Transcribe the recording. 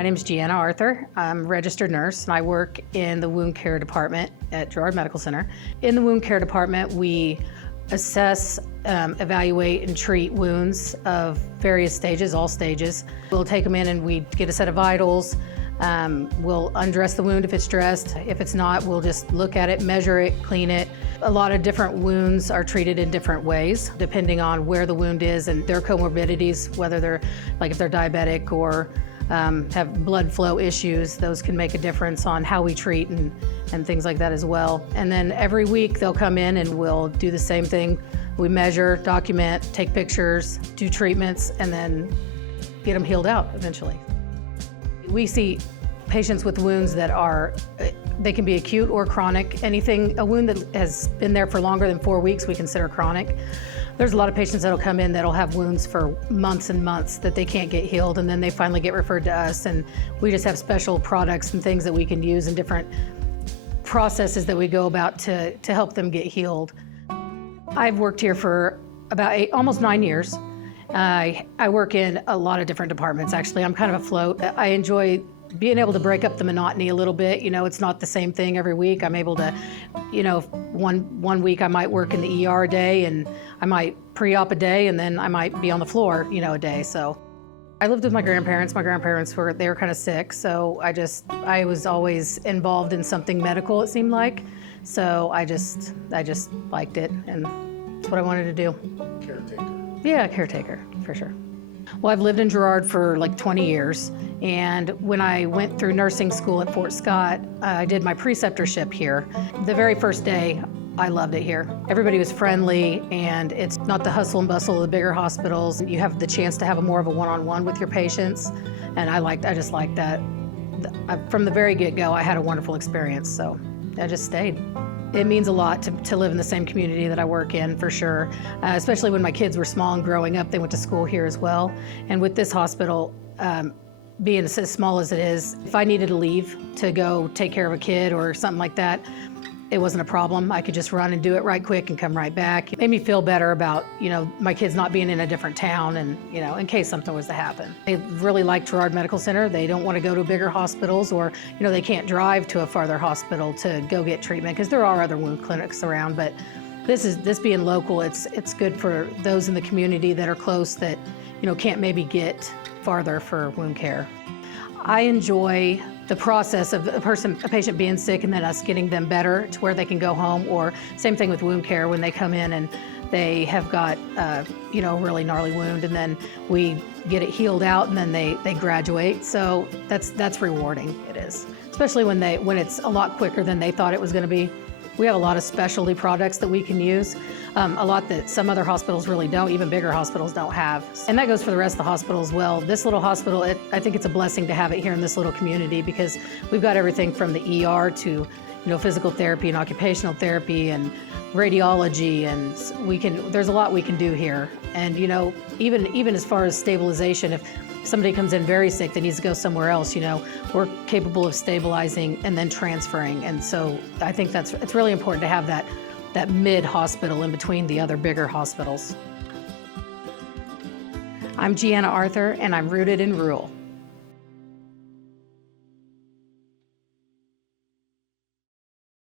My name is Gianna Arthur. I'm a registered nurse, and I work in the wound care department at Girard Medical Center. In the wound care department, we assess, evaluate, and treat wounds of various stages, all stages. We'll take them in and we get a set of vitals. We'll undress the wound if it's dressed. If it's not, we'll just look at it, measure it, clean it. A lot of different wounds are treated in different ways, depending on where the wound is and their comorbidities, whether they're, like if they're diabetic or have blood flow issues. Those can make a difference on how we treat and things like that as well. And then every week they'll come in and we'll do the same thing. We measure, document, take pictures, do treatments, and then get them healed out eventually. We see patients with wounds that are, they can be acute or chronic. A wound that has been there for longer than 4 weeks, we consider chronic. There's a lot of patients that'll come in that'll have wounds for months and months that they can't get healed, and then they finally get referred to us, and we just have special products and things that we can use and different processes that we go about to help them get healed. I've worked here for about almost 9 years. I work in a lot of different departments, actually. I'm kind of a float. I enjoy being able to break up the monotony a little bit. You know, it's not the same thing every week. I'm able to, you know, one week I might work in the ER a day, and I might pre-op a day, and then I might be on the floor, you know, a day. So I lived with my grandparents. My grandparents were kind of sick, so I was always involved in something medical, it seemed like. So I just liked it, and that's what I wanted to do. Caretaker. Yeah, caretaker, for sure. Well, I've lived in Girard for like 20 years, and when I went through nursing school at Fort Scott, I did my preceptorship here. The very first day, I loved it here. Everybody was friendly, and it's not the hustle and bustle of the bigger hospitals. You have the chance to have more of a one-on-one with your patients, and I just liked that. From the very get-go, I had a wonderful experience, so I just stayed. It means a lot to live in the same community that I work in, for sure. Especially when my kids were small and growing up, they went to school here as well. And with this hospital, being as small as it is, if I needed to leave to go take care of a kid or something like that, it wasn't a problem. I could just run and do it right quick and come right back. It made me feel better about, you know, my kids not being in a different town and, you know, in case something was to happen. They really like Girard Medical Center. They don't want to go to bigger hospitals, or, you know, they can't drive to a farther hospital to go get treatment, because there are other wound clinics around. But this being local, it's good for those in the community that are close that, you know, can't maybe get farther for wound care. I enjoy the process of a patient being sick and then us getting them better to where they can go home, or same thing with wound care when they come in and they have got, you know, a really gnarly wound, and then we get it healed out and then they graduate. So that's rewarding, it is. Especially when it's a lot quicker than they thought it was gonna be. We have a lot of specialty products that we can use, a lot that some other hospitals really don't, even bigger hospitals don't have. And that goes for the rest of the hospital as well. This little hospital, I think it's a blessing to have it here in this little community, because we've got everything from the ER to, you know, physical therapy and occupational therapy and radiology, and there's a lot we can do here. And, you know, even as far as stabilization, if somebody comes in very sick that needs to go somewhere else, you know, we're capable of stabilizing and then transferring. And so I think it's really important to have that mid-hospital in between the other bigger hospitals. I'm Gianna Arthur, and I'm rooted in rural.